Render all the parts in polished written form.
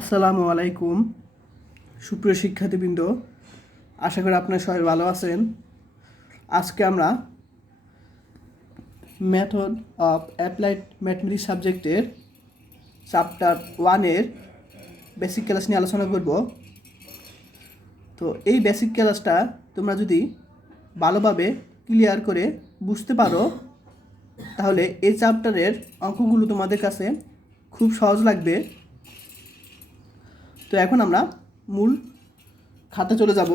আসসালামু আলাইকুম সুপ্রিয় শিক্ষার্থীবৃন্দ, আশা করি আপনারা সবাই ভালো আছেন। আজকে আমরা মেথড অফ অ্যাপ্লাইড ম্যাথমেটিক্স সাবজেক্টের চ্যাপ্টার 1-এর বেসিক ক্লাস নিয়ে আলোচনা করব। তো এই বেসিক ক্লাসটা তোমরা যদি ভালোভাবে ক্লিয়ার করে বুঝতে পারো তাহলে এই চ্যাপ্টারের অঙ্কগুলো তোমাদের কাছে খুব সহজ লাগবে। তো এখন আমরা মূল খাতে চলে যাব।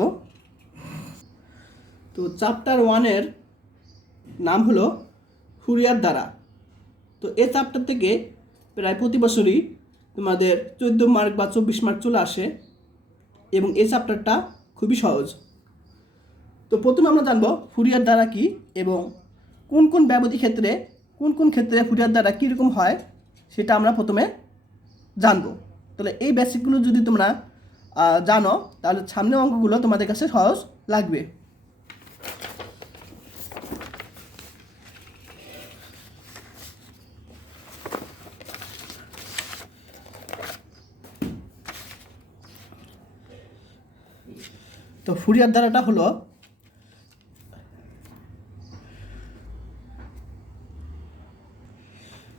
তো চ্যাপ্টার 1-এর নাম হলো ফুরিয়ার ধারা। তো এই চ্যাপ্টার থেকে প্রায় প্রতি বছরই তোমাদের 14 মার্ক বা 24 মার্ক চলে আসে এবং এই চ্যাপ্টারটা খুবই সহজ। তো প্রথমে আমরা জানবো ফুরিয়ার ধারা কি এবং কোন কোন ব্যবধি ক্ষেত্রে কোন ক্ষেত্রে ফুরিয়ার ধারা কীরকম হয় সেটা আমরা প্রথমে জানবো। তাহলে এই বেসিকগুলো যদি তোমরা জানো তাহলে সামনের অঙ্কগুলো তোমাদের কাছে সহজ লাগবে। তো ফুরিয়ার ধারাটা হলো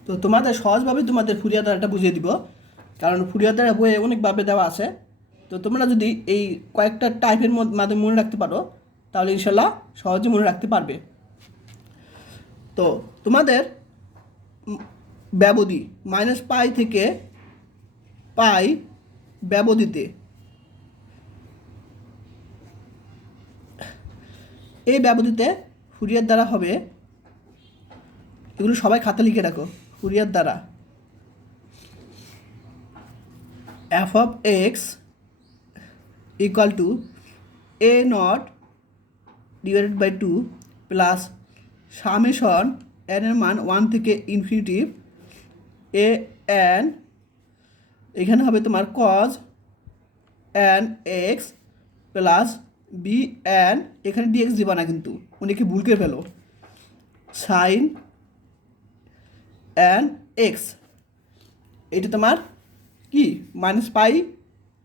তো তোমাদের সহজভাবে তোমাদের ফুরিয়ার ধারাটা বুঝিয়ে দিব, কারণ ফুরিয়ার ধারা বইয়ে অনেকভাবে দেওয়া আছে। তো তোমরা যদি এই কয়েকটা টাইপের মাধ্যমে মনে রাখতে পারো তাহলে ইনশাল্লাহ সহজে মনে রাখতে পারবে। তো তোমাদের ব্যবধি -পাই থেকে পাই ব্যবধিতে এই ব্যবধিতে ফুরিয়ার ধারা হবে, এগুলো সবাই খাতা লিখে রাখো। ফুরিয়ার ধারা f of x equal to a naught divided by 2 plus summation n এর মান 1 থেকে ইনফিনিটিভ a n, এখানে হবে তোমার cos n x plus b n, এখানে dx দিবা না কিন্তু অনেকে ভুল করে ফেলো, সাইন n x। এটা তোমার কি -পাই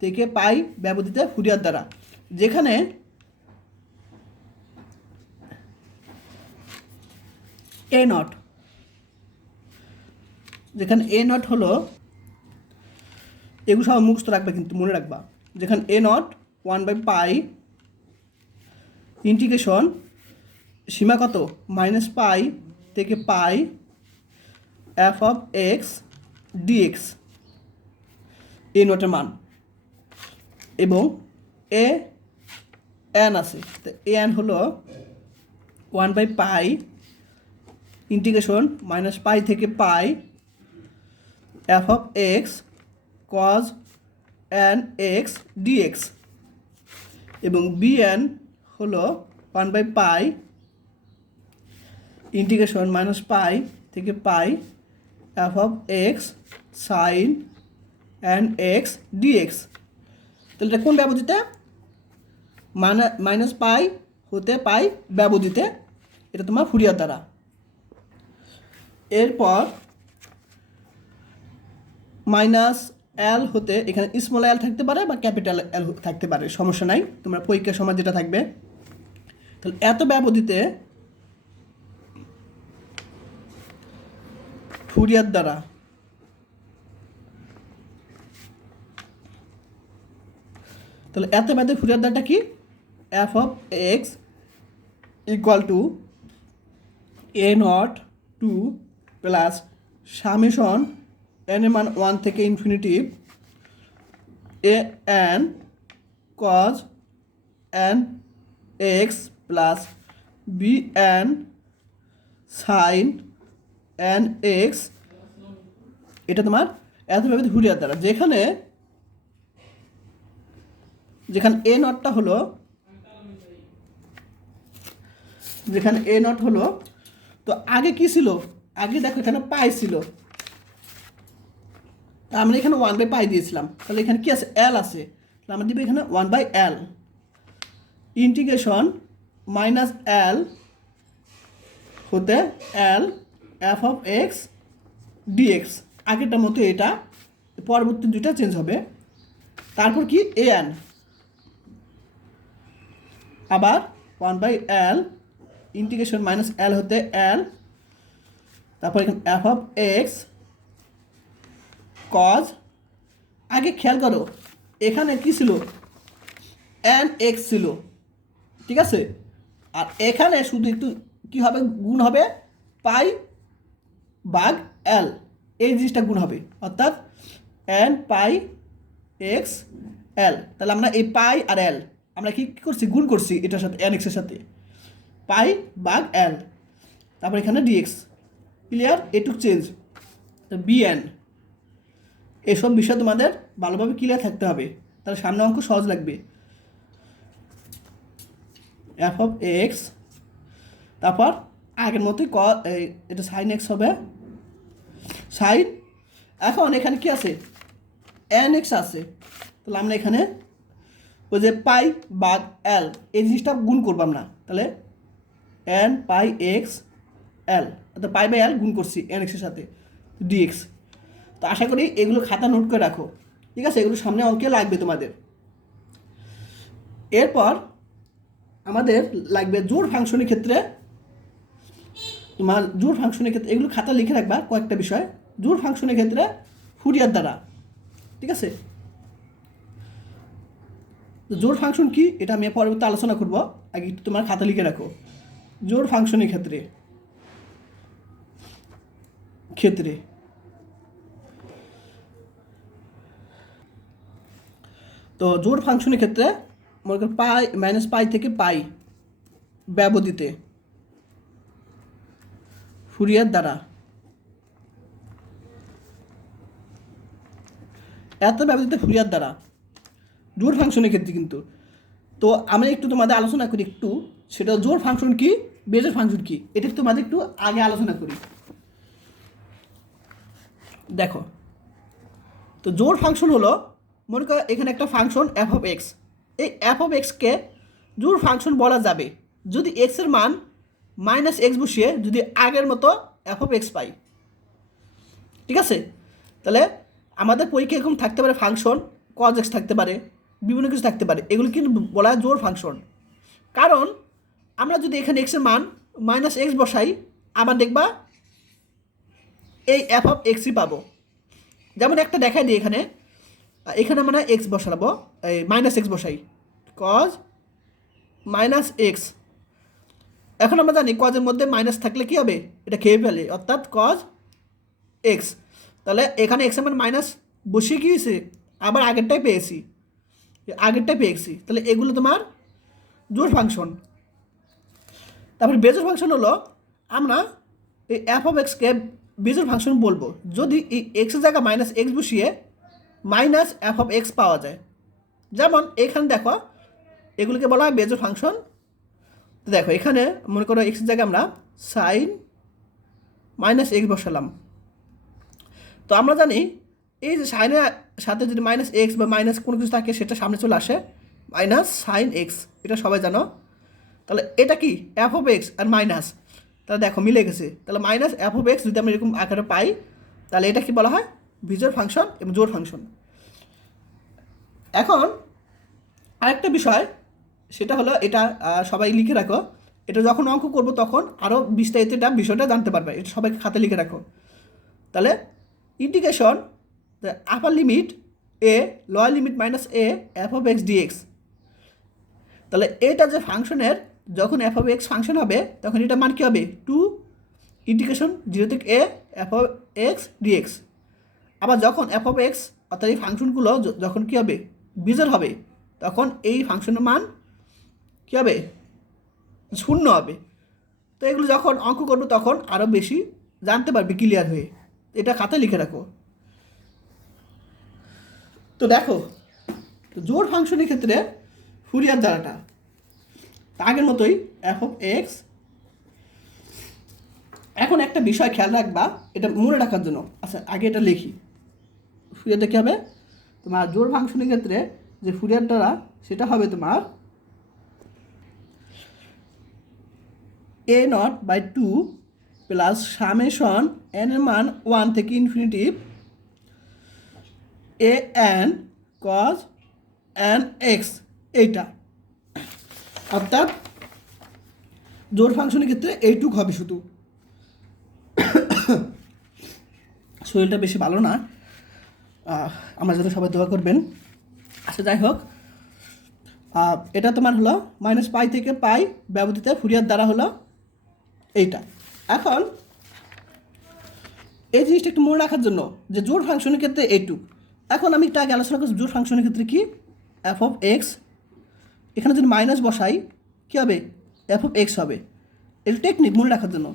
থেকে পাই ব্যবধিতে ফুরিয়ার ধারা, যেখানে এ নট হলো, এগুলো সব মুখস্থ রাখবে কিন্তু মনে রাখবা, যেখানে এ নট 1/পাই ইন্টিগ্রেশন সীমা কত -পাই থেকে পাই f of x dx এ নটের মান, এবং এ এন আছে। তো এ এন হলো 1/পাই ইন্টিগ্রেশন -পাই থেকে পাই f of x cos n x dx, এবং bn হলো 1/পাই ইন্টিগ্রেশন -পাই থেকে পাই f of x sin n x dx। তাহলে এটা কোন ব্যবধিতে? -পাই হতে পাই ব্যবধিতে, এটা তোমার ফুরিয়ার ধারা। এরপর -l হতে, এখানে স্মল এল থাকতে পারে বা ক্যাপিটাল এল থাকতে পারে, সমস্যা নাই, তোমরা পরীক্ষার সময় যেটা থাকবে। তাহলে এত ব্যবধিতে ফুরিয়ার ধারা তাহলে এত ব্যবধি ফুরিয়ার ধারাটা কি? f of x equal to a not 2 plus summation n এর মান 1 থেকে infinitive a n cos n x plus b n sin n x, এটা তোমার এত ব্যবধি ফুরিয়ার ধারা, যেখানে এ নটটা হলো, যেখানে এ নট হলো, তো আগে কি ছিল? আগে দেখো এখানে পাই ছিল, তা আমরা এখানে 1/পাই দিয়েছিলাম, তাহলে এখানে কি আছে? এল আছে, তাহলে আমরা দিব এখানে 1/l ইন্টিগ্রেশন -l হতে l f of x dx, আগেরটার মতো এটা, পরবর্তী দুইটা চেঞ্জ হবে। তারপর কি এ এন, আবার 1/L ইন্টিগ্রেশন মাইনাস এল হতে এল, তারপর এখানে এফ অফ এক্স কজ, আগে খেয়াল করো এখানে কি ছিল, এন এক্স ছিল, ঠিক আছে, আর এখানে শুধু একটু কি হবে, গুণ হবে পাই ভাগ এল, এই জিনিসটা গুণ হবে, অর্থাৎ এন পাই এক্স এল। তাহলে আমরা এই পাই আর এল আমরা কি করছি, গুণ করছি এটার সাথে, এন এক্সের সাথে, পাই ভাগ এল, তারপর এখানে ডিএক্স। ক্লিয়ার? এটুক চেঞ্জ, বিএন, এসব বিষয় তোমাদের ভালোভাবে ক্লিয়ার থাকতে হবে, তাহলে সামনে অঙ্ক সহজ লাগবে। এফ অফ এক্স, তারপর আগের মতোই এটা সাইন এক্স হবে, সাইন, এখন এখানে কি আছে, এন এক্স আছে, তাহলে আমরা এখানে ওই যে পাই ভাগ এল এই জিনিসটা গুণ করবো আমরা, তাহলে এন পাই এক্স এল, অর্থাৎ পাই বাই এল গুণ করছি এন এক্সের সাথে, ডিএক্স। তো আশা করি এগুলো খাতা নোট করে রাখো, ঠিক আছে, এগুলো সামনে অঙ্কে লাগবে তোমাদের। এরপর আমাদের লাগবে জোড় ফাংশনের ক্ষেত্রে, তোমার জোড় ফাংশনের ক্ষেত্রে এগুলো খাতা লিখে রাখবা কয়েকটা বিষয়, জোড় ফাংশনের ক্ষেত্রে ফুরিয়ার দ্বারা, ঠিক আছে। জোড় ফাংশন কি এটা আমি পরবর্তী আলোচনা করব, আগে একটু তোমার খাতা লিখে রাখো। জোড় ফাংশনের ক্ষেত্রে তো জোড় ফাংশনের ক্ষেত্রে মনে করো পাই মাইনাস পাই থেকে পাই ব্যবধিতে ফুরিয়ার দ্বারা, এত ব্যবধিত ফুরিয়ার দ্বারা জোড় ফাংশনের ক্ষেত্রে কিন্তু। তো আমি একটু তোমাদের আলোচনা করি একটু, সেটা জোড় ফাংশন কি, বেজোড় ফাংশন কি, এটা তোমাদের একটু আগে আলোচনা করি। দেখো, তো জোড় ফাংশন হলো, মনে করো এখানে একটা ফাংশন এফ অফ এক্স, এই এফ অফ এক্সকে জোড় ফাংশন বলা যাবে যদি এক্সের মান মাইনাস এক্স বসিয়ে যদি আগের মতো এফ অফ এক্স পাই, ঠিক আছে। তাহলে আমাদের পরীক্ষা এরকম থাকতে পারে ফাংশন, কজ এক্স থাকতে পারে, বিভিন্ন কিছু থাকতে পারে, এগুলো কিন্তু বলা হয় জোড় ফাংশন। কারণ আমরা যদি এখানে এক্সের মান মাইনাস এক্স বসাই, আবার দেখবা এই এফ অফ এক্সই পাবো। যেমন একটা দেখাই দিই, এখানে এখানে আমরা এক্স বসাবো, এই মাইনাস এক্স বসাই, কজ মাইনাস এক্স, এখন আমরা জানি কজের মধ্যে মাইনাস থাকলে কী হবে, এটা খেয়ে ফেলে, অর্থাৎ কজ এক্স। তাহলে এখানে এক্স এর মান মাইনাস বসিয়ে কী হয়েছে, আবার আগেরটাই পেয়েছি, তাহলে এগুলো তোমার জোড় ফাংশন। তারপরে বেজোড় ফাংশন হলো, আমরা এই এফ অফ এক্সকে বেজোড় ফাংশন বলবো যদি এই এক্সের জায়গায় মাইনাস এক্স বসিয়ে মাইনাস এফ অফ এক্স পাওয়া যায়। যেমন এখানে দেখো এগুলোকে বলা হয় বেজোড় ফাংশন। তো দেখো এখানে মনে করো এক্সের জায়গায় আমরা সাইন মাইনাস এক্স বসালাম, তো আমরা জানি এই যে সাইনের সাথে যদি মাইনাস এক্স বা মাইনাস কোনো কিছু থাকে সেটা সামনে চলে আসে, মাইনাস সাইন এক্স, এটা সবাই জানো। তাহলে এটা কি এফ অফ এক্স আর মাইনাস, তাহলে দেখো মিলে গেছে, তাহলে মাইনাস এফ অফ এক্স যদি আমরা এরকম আকারে পাই, তাহলে এটা কি বলা হয়, বিজোড় ফাংশন এবং জোড় ফাংশন। এখন আরেকটা বিষয়, সেটা হলো এটা সবাই লিখে রাখো, এটা যখন অঙ্ক করবো তখন আরও বিস্তারিত এটা বিষয়টা জানতে পারবে, এটা সবাইকে খাতে লিখে রাখো। তাহলে integration upper limit A lower limit minus A F of X D X, তাহলে এটা যে ফাংশনের যখন এফ অফ এক্স ফাংশন হবে তখন এটা মান কী হবে, 2 ইন্টিগ্রেশন 0 থেকে A F of X D X. আবার যখন এফ অফ এক্স অর্থাৎ এই ফাংশনগুলো যখন কী হবে, বিজোড় হবে, তখন এই ফাংশনের মান কী হবে, 0 হবে। তো এগুলো যখন অঙ্ক করবো তখন আরও বেশি জানতে পারবে ক্লিয়ার হয়ে, এটা খাতায় লিখে রাখো। তো দেখো, তো জোড় ফাংশনের ক্ষেত্রে ফুরিয়ার দ্বারাটা আগের মতোই এফ অফ এক্স। এখন একটা বিষয় খেয়াল রাখবা, এটা মনে রাখার জন্য, আচ্ছা আগে এটা লিখি। ফুরিয়ারটা কী হবে, তোমার জোড় ফাংশনের ক্ষেত্রে যে ফুরিয়ার দ্বারা সেটা হবে তোমার a0/2 প্লাস সামেশন n এর মান 1 থেকে infinitive a n cos N x, এইটা অর্থাৎ জোড় ফাংশনের ক্ষেত্রে এইটুক হবে শুধু। শরীরটা বেশি ভালো না, আমরা যাতে সবাই দোয়া করবেন। আচ্ছা যাই হোক, এটা তোমার হলো মাইনাস পাই থেকে পাই ব্যবহৃত ফুরিয়ার দ্বারা হলো এইটা। এখন এই জিনিসটা একটু মনে রাখার জন্য যে জোড় ফাংশনের ক্ষেত্রে এইটুক। এখন আমি একটু আগে আলোচনা করছি জোড় ফাংশনের ক্ষেত্রে কি এফ অফ এক্স, এখানে যদি মাইনাস বসাই কী হবে, এফ অফ এক্স হবে। এটা টেকনিক মনে রাখার জন্য।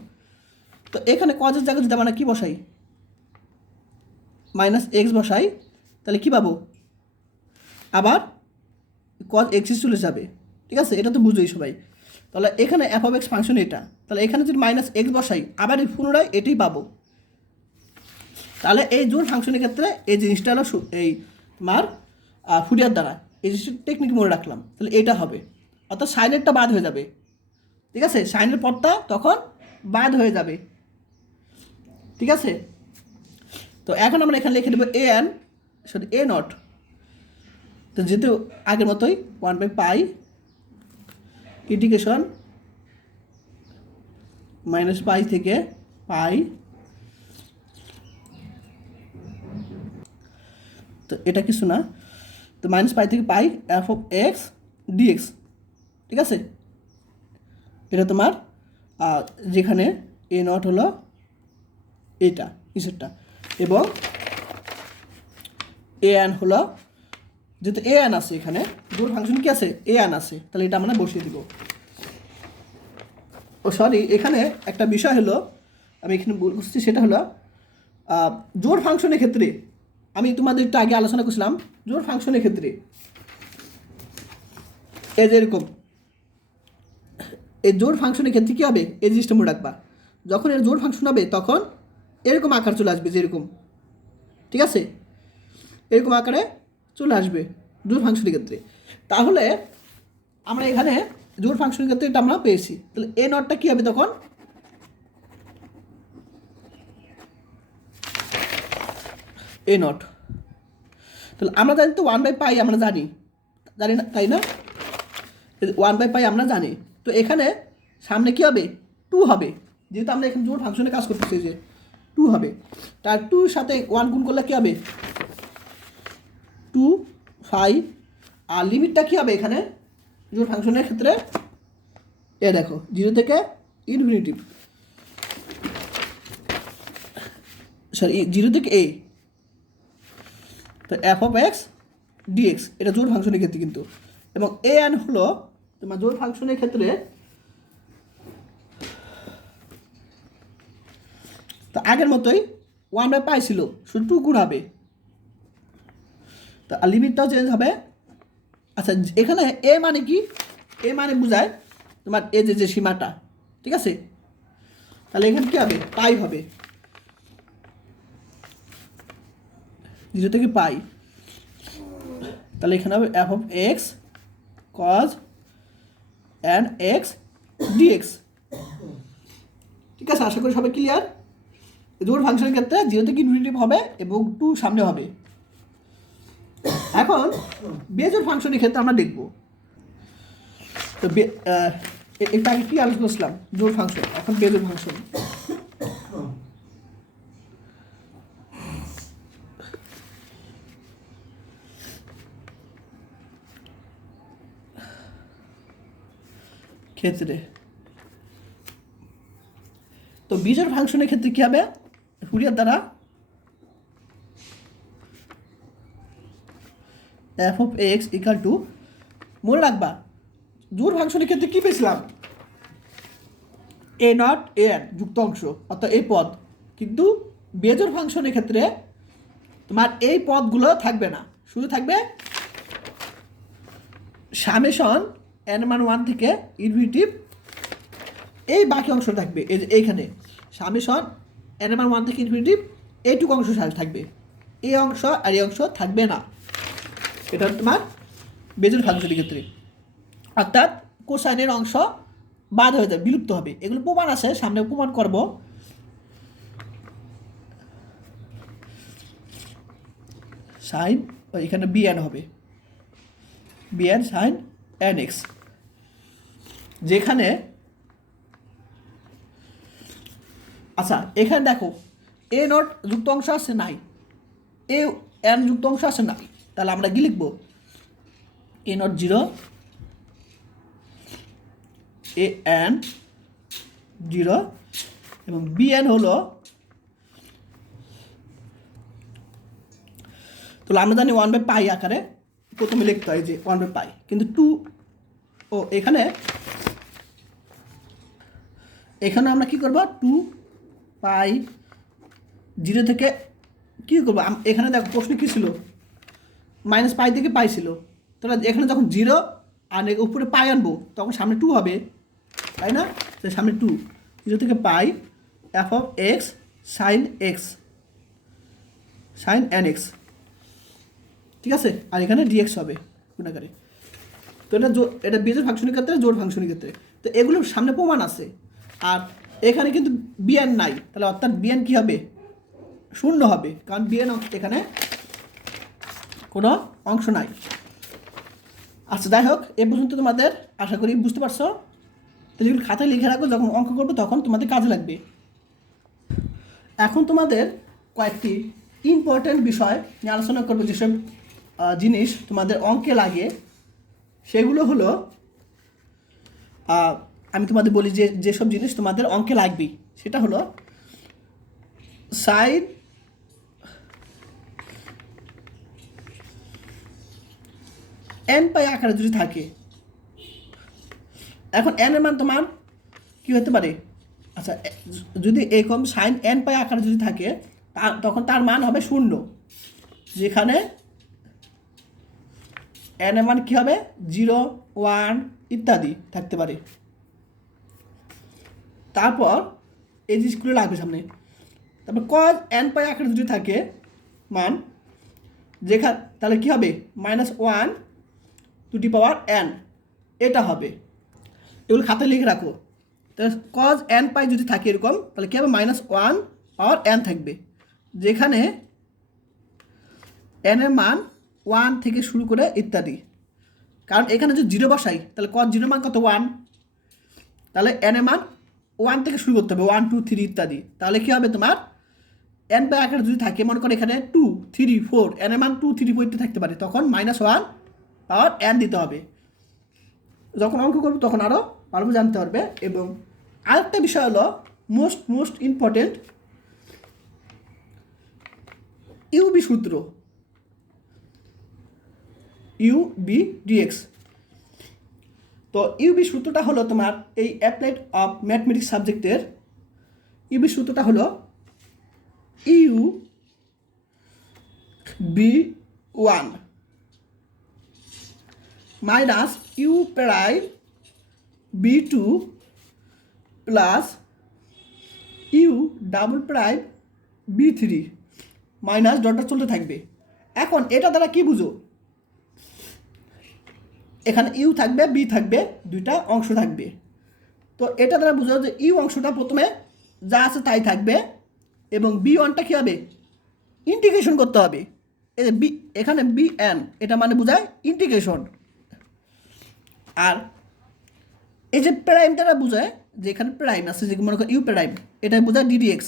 তো এখানে কজের জায়গায় যদি আমরা কী বসাই, মাইনাস এক্স বসাই, তাহলে কী পাবো, আবার কজ এক্সিস চলে যাবে। ঠিক আছে, এটা তো বুঝোই সবাই। তাহলে এখানে এফ অফ এক্স ফাংশন এটা, তাহলে এখানে যদি মাইনাস এক্স বসাই আবার এই পুনরায় এটাই পাবো। তাহলে এই জোড় ফাংশনের ক্ষেত্রে এই জিনিসটা হলো এই তোমার ফুরিয়ার দ্বারা, এই জিনিসটা টেকনিক মনে রাখলাম, তাহলে এটা হবে। অর্থাৎ সাইনেরটা বাদ হয়ে যাবে। ঠিক আছে, সাইনের পদটা তখন বাদ হয়ে যাবে। ঠিক আছে, তো এখন আমরা এখানে লিখে দেবো A N sorry A not. তো যেহেতু আগের মতোই 1/পাই ইন্টিগ্রেশন মাইনাস পাই থেকে পাই, তো এটা কিছু না, তো মাইনাস পাই থেকে পাই এফ অফ এক্স ডিএক্স। ঠিক আছে, এটা তোমার যেখানে এ নট হলো এইটা ইসেরটা, এবং এ এন হলো, যেহেতু এ এন আছে এখানে জোড় ফাংশন কি আছে এ এন আছে, তাহলে এটা আমরা বসিয়ে দিব। ও সরি, এখানে একটা বিষয় হলো আমি এখানে বলছি, সেটা হলো জোড় ফাংশনের ক্ষেত্রে আমি তোমাদের একটু আগে আলোচনা করছিলাম। জোড় ফাংশনের ক্ষেত্রে এই যে এরকম, এই জোড় ফাংশনের ক্ষেত্রে কী হবে, এই জিনিসটা মনে রাখবা, যখন এর জোড় ফাংশন হবে তখন এরকম আকার চলে আসবে, যেরকম। ঠিক আছে, এরকম আকারে চলে আসবে জোড় ফাংশনের ক্ষেত্রে। তাহলে আমরা এখানে জোড় ফাংশনের ক্ষেত্রে এটা আমরা পেয়েছি, তাহলে এ নটটা কী হবে তখন, এ নট। তাহলে আমরা জানি তো 1/পাই আমরা জানি না, তাই না? 1/পাই আমরা জানি, তো এখানে সামনে কী হবে, 2 হবে, যেহেতু আমরা এখানে জোড় ফাংশনে কাজ করতেছি, যে 2 হবে, তার 2 সাথে 1 গুণ করলে কী হবে 2/5। আর লিমিটটা কী হবে এখানে জোড় ফাংশনের ক্ষেত্রে, এ দেখো 0 থেকে ইনফিনিটি, সরি 0 থেকে এ, তো এফ অফ এক্স ডিএক্স এটা জোড় ফাংশনের ক্ষেত্রে কিন্তু, এবং এ এন হলো তোমার জোড় ফাংশনের ক্ষেত্রে, তো আগের মতোই 1/পাই ছিল, শুধু 2 গুণ হবে, তো আর লিমিটটাও চেঞ্জ হবে। আচ্ছা এখানে এ মানে কি, এ মানে বোঝায় তোমার এ যে সীমাটা। ঠিক আছে, তাহলে এখানে কী হবে, পাই হবে, 0 থেকে পাই, তাহলে এখানে হবে F of X cos N X D X. ঠিক আছে, আশা করি সবাই ক্লিয়ার। জোড় ফাংশনের ক্ষেত্রে 0 থেকে ইনফিনিটি হবে এবং 2 সামনে হবে। এখন বেজোড় ফাংশনের ক্ষেত্রে আমরা দেখব, তো এটা আগে কি আলোচনা করছিলাম জোড় ফাংশন, এখন বেজোড় ফাংশন। ক্ষেত্রে তো বিজোড় ফাংশনের ক্ষেত্রে কী হবে, ফুরিয়ার দ্বারা F of x equal to, মনে রাখবা জোড় ফাংশনের ক্ষেত্রে কী পেয়েছিলাম, এ নট এ এন যুক্ত অংশ অর্থাৎ এই পদ, কিন্তু বেজোড় ফাংশনের ক্ষেত্রে তোমার এই পদগুলো থাকবে না, শুধু থাকবে সামেশন এন মান 1 থেকে ইনফিনিটিভ, এই বাকি অংশ থাকবে এই যে এইখানে সামেশন এন মান 1 থেকে ইনফিনিটিভ, এইটুকু অংশ থাকবে, এই অংশ আর এই অংশ থাকবে না। এটা তোমার বেজোড় ফাংশনের ক্ষেত্রে, অর্থাৎ কোসাইনের অংশ বাদ হয়ে যাবে, বিলুপ্ত হবে। এগুলো প্রমাণ আছে, সামনে প্রমাণ করব। সাইন এখানে বিএন হবে, bn sin nx, যেখানে আচ্ছা এখানে দেখো এ নট যুক্ত অংশ আছে নাই, এ এন যুক্ত অংশ আছে নাই, তাহলে আমরা কি লিখবো এ নট 0, এ এন 0 এবং বি এন হলো, তাহলে আমরা জানি 1/π আকারে প্রথমে লিখতে হয় যে 1/π, কিন্তু 2 ও এখানে আমরা কি করব 2π 0 থেকে কি করবো এখানে দেখো প্রশ্ন কী ছিল -π থেকে পাই ছিল, তাহলে এখানে যখন 0 আর উপরে পাই আনবো তখন সামনে 2 হবে, তাই না? সামনে 2, 0 থেকে পাই f of x sin nx, ঠিক আছে, আর এখানে dx হবে গুণাকারে। তো এটা বিজোড় ফাংশনের ক্ষেত্রে, জোড় ফাংশনের ক্ষেত্রে, তো এগুলোর সামনে প্রমাণ আছে, আর এখানে কিন্তু বিএন নাই, তাহলে অর্থাৎ বিএন কী হবে 0 হবে, কারণ বিএন এখানে কোনো অংশ নাই। আচ্ছা যাই হোক, এ পর্যন্ত তোমাদের আশা করি বুঝতে পারছো। তো যেগুলো খাতায় লিখে রাখো, যখন অঙ্ক করবে তখন তোমাদের কাজে লাগবে। এখন তোমাদের কয়েকটি ইম্পর্ট্যান্ট বিষয় নিয়ে আলোচনা করবো, যেসব জিনিস তোমাদের অঙ্কে লাগে সেগুলো হলো, আমি তোমাদের বলি যে যেসব জিনিস তোমাদের অঙ্কে লাগবেই, সেটা হলো সাইন nπ আকারে যদি থাকে, এখন n এর মান তোমার কী হতে পারে, আচ্ছা যদি এরকম সাইন nπ আকারে যদি থাকে তখন তার মান হবে 0, যেখানে n এর মান কী হবে 0, 1 ইত্যাদি থাকতে পারে। তারপর এই জিনিসগুলো লাগবে সামনে। তারপর cos nπ আকারে যদি থাকে মান, যেখানে তাহলে কী হবে -1 টু দি পাওয়ার n, এটা হবে। এগুলো খাতায় লিখে রাখো। তাহলে cos nπ যদি থাকে এরকম, তাহলে কী হবে -1 পাওয়ার n থাকবে, যেখানে n এর মান 1 থেকে শুরু করে ইত্যাদি। কারণ এখানে যদি 0 বসাই তাহলে cos 0 মান কত 1, তাহলে n এর মান 1 থেকে শুরু করতে হবে, 1 2 3 ইত্যাদি। তাহলে কী হবে তোমার nπ আকারে যদি থাকে, মনে করো এখানে 2 3 4, n এর মান 2 3 4 থাকতে পারে, তখন -1 পাওয়ার n দিতে হবে। যখন অঙ্ক করবো তখন আরও ভালো জানতে পারবে। এবং আরেকটা বিষয় হলো মোস্ট ইম্পর্টেন্ট, ইউবি সূত্র, ইউবি ডিএক্স। তো ইউবি সূত্রটা হলো তোমার এই অ্যাপ্লাইড অফ ম্যাথমেটিক্স সাবজেক্টের ইউবি সূত্রটা হলো U B 1 minus U prime B 2 plus U double prime B 3 minus ডটটা চলতে থাকবে। এখন এটা দ্বারা কি বুঝো, এখানে ইউ থাকবে বি থাকবে, দুইটা অংশ থাকবে। তো এটা দ্বারা বুঝো যে ইউ অংশটা প্রথমে যা আছে তাই থাকবে, এবং বি ওয়ানটা কী হবে ইন্টিগ্রেশন করতে হবে। এই যে বি, এখানে বি এন, এটা মানে বোঝায় ইন্টিগ্রেশন। আর এই যে প্রাইম দ্বারা বোঝায় যে এখানে প্রাইম আছে, যে মনে করো ইউ প্রাইম, এটা বোঝায় ডিডিএক্স,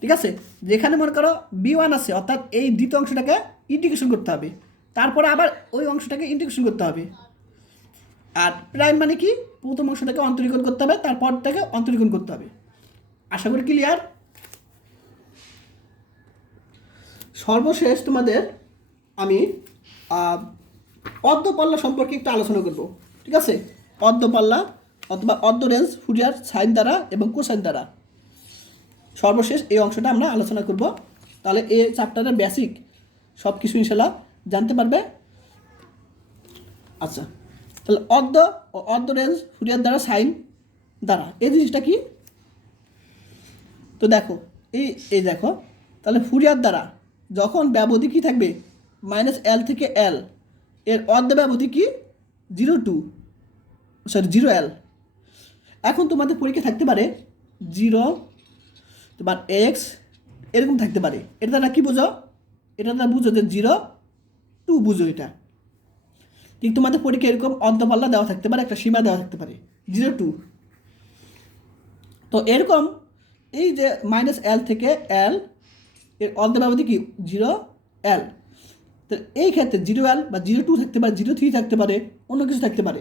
ঠিক আছে। যেখানে মনে করো বি ওয়ান আছে, অর্থাৎ এই দ্বিতীয় অংশটাকে ইন্টিগ্রেশন করতে হবে, তারপরে আবার ওই অংশটাকে ইন্টিগ্রেশন করতে হবে। আর প্রাইম মানে কি, প্রথম অংশটাকে অন্তরীকরণ করতে হবে, তারপর থেকে অন্তরীকরণ করতে হবে। আশা করি ক্লিয়ার। সর্বশেষ তোমাদের আমি অর্ধপাল্লা সম্পর্কে একটু আলোচনা করব, ঠিক আছে। অর্ধপাল্লা অথবা অর্ধ রেঞ্জ ফুরিয়ার সাইন দ্বারা এবং কোসাইন দ্বারা, সর্বশেষ এই অংশটা আমরা আলোচনা করব। তাহলে এই চ্যাপ্টারের বেসিক সব কিছু ইনশাল্লাহ জানতে পারবে। আচ্ছা, তাহলে অর্ধ রেঞ্জ ফুরিয়ার দ্বারা সাইন দ্বারা এই জিনিসটা কি, তো দেখো এই দেখো, তাহলে ফুরিয়ার দ্বারা যখন ব্যবধি কী থাকবে -l থেকে l, এর অর্ধ ব্যবধি কি 0 এখন তোমাদের পরীক্ষা থাকতে পারে 0 তোমার x এরকম থাকতে পারে। এটা দ্বারা কী বোঝো, এটা দ্বারা বুঝো যে 0 2 বুঝো এটা, কিন্তু তোমাদের পরীক্ষা এরকম অর্ধপাল্লা দেওয়া থাকতে পারে, একটা সীমা দেওয়া থাকতে পারে 0 2। তো এরকম এই যে -l থেকে l এর অর্ধ ব্যবধি কি 0l। তো এই ক্ষেত্রে 0l বা 0 2 থাকতে পারে, 0 3 থাকতে পারে, অন্য কিছু থাকতে পারে।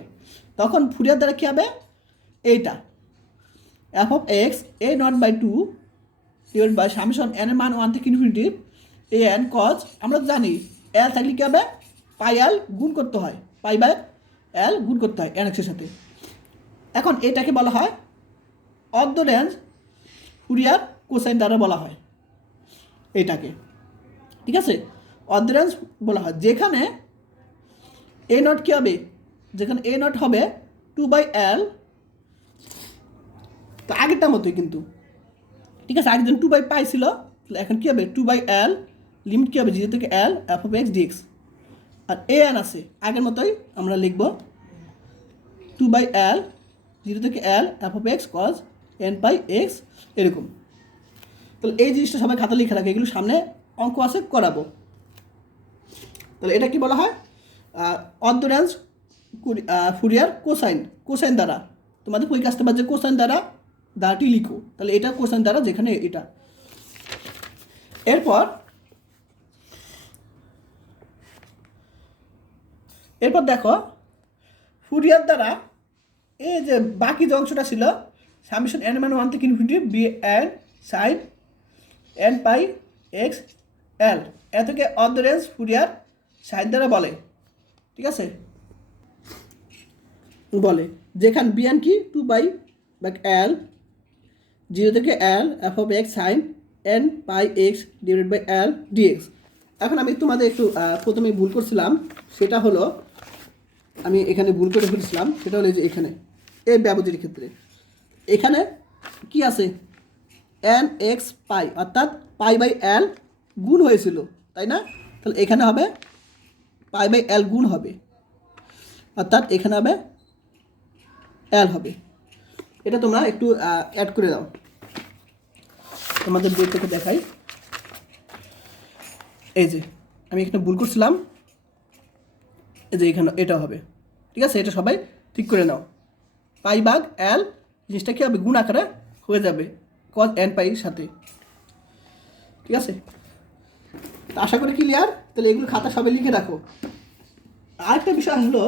তখন ফুরিয়ার দ্বারা কী হবে, এইটা f(x)a0/2 divide by summation n এর মান 1 থেকে ইনফিনিটি an cos, আমরা তো জানি l থাকলে কী হবে, πl গুণ করতে হয়, π/l গুণ করতে হয় nx এর সাথে। এখন এটাকে বলা হয় অর্ধ রেঞ্জ ফুরিয়ার কোসাইন দ্বারা বলা হয় এটাকে, ঠিক আছে। অর্ধ রেঞ্জ বলা হয় যেখানে a0 কী হবে, যেখানে a0 হবে 2/l, তো আগেরটার মতোই কিন্তু, ঠিক আছে। আগে যেন 2/π ছিল, এখন কী হবে 2/l, লিমিট কী হবে 0 থেকে l f(x) dx। R an আছে আগের মতোই, আমরা লিখব 2/l 0 থেকে l f(x) cos n/x এরকম। তাহলে এই জিনিসটা সবাই খাতা লিখে রাখে, এগুলো সামনে অঙ্ক আছে করাবো। তাহলে এটা কি বলা হয়, অর্ধ রেঞ্জ ফুরিয়ার কোসাইন দ্বারা। তোমাদের পরীক্ষা আসতে পারে যে কোসাইন দ্বারা দ্বারাটি লিখো, তাহলে এটা কোসাইন দ্বারা, যেখানে এটা। এরপর দেখো ফুরিয়ার দ্বারা এই যে বাকি যে অংশটা ছিল সামেশন n - 1 থেকে infinity bn sin n/x l, এতকে অর্ধ রেঞ্জ ফুরিয়ার সাইন দ্বারা বলে, ঠিক আছে। বলে যেখানে bn কি 2/l 0 থেকে l f(x) sin n/x divide by l dx। এখন আমি তোমাদের একটু প্রথমে ভুল করছিলাম, সেটা হলো আমি এখানে ভুল করে ফেলেছিলাম, সেটা হলো যে এখানে এই ব্যবধির ক্ষেত্রে এখানে কি আছে nx π, অর্থাৎ π/l গুণ হয়েছিল, তাই না। তাহলে এখানে হবে π/l গুণ হবে, অর্থাৎ এখানে হবে l হবে। এটা তোমরা একটু অ্যাড করে দাও, তোমাদের বই থেকে দেখাই। এই যে আমি এখানে ভুল করছিলাম, এই যে এখানে এটা হবে, ঠিক আছে। এটা সবাই ঠিক করে নাও, π/l জিনিসটা কী হবে, গুণ আকারে হয়ে যাবে cos nπ সাথে, ঠিক আছে। আশা করি ক্লিয়ার। তাহলে এগুলো খাতা সবাই লিখে রাখো। আরেকটা বিষয় হলো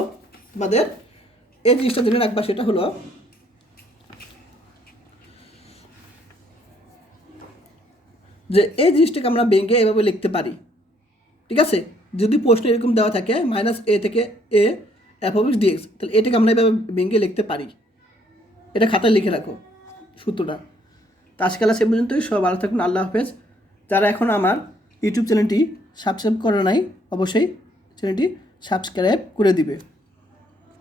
তোমাদের এই জিনিসটা জেনে রাখবা, সেটা হলো যে এই জিনিসটাকে আমরা ব্যাঙ্কে এভাবে লিখতে পারি, ঠিক আছে। যদি প্রশ্ন এরকম দেওয়া থাকে -a থেকে a f(x) dx, তাহলে এটাকে আমরা এভাবে ব্যাঙ্কে লিখতে পারি। এটা খাতায় লিখে রাখো সূত্রটা। তো আজকাল সে পর্যন্তই, সব ভালো থাকুন, আল্লাহ হাফেজ। যারা এখন আমার ইউটিউব চ্যানেলটি সাবস্ক্রাইব করে নাই, অবশ্যই চ্যানেলটি সাবস্ক্রাইব করে দিবে।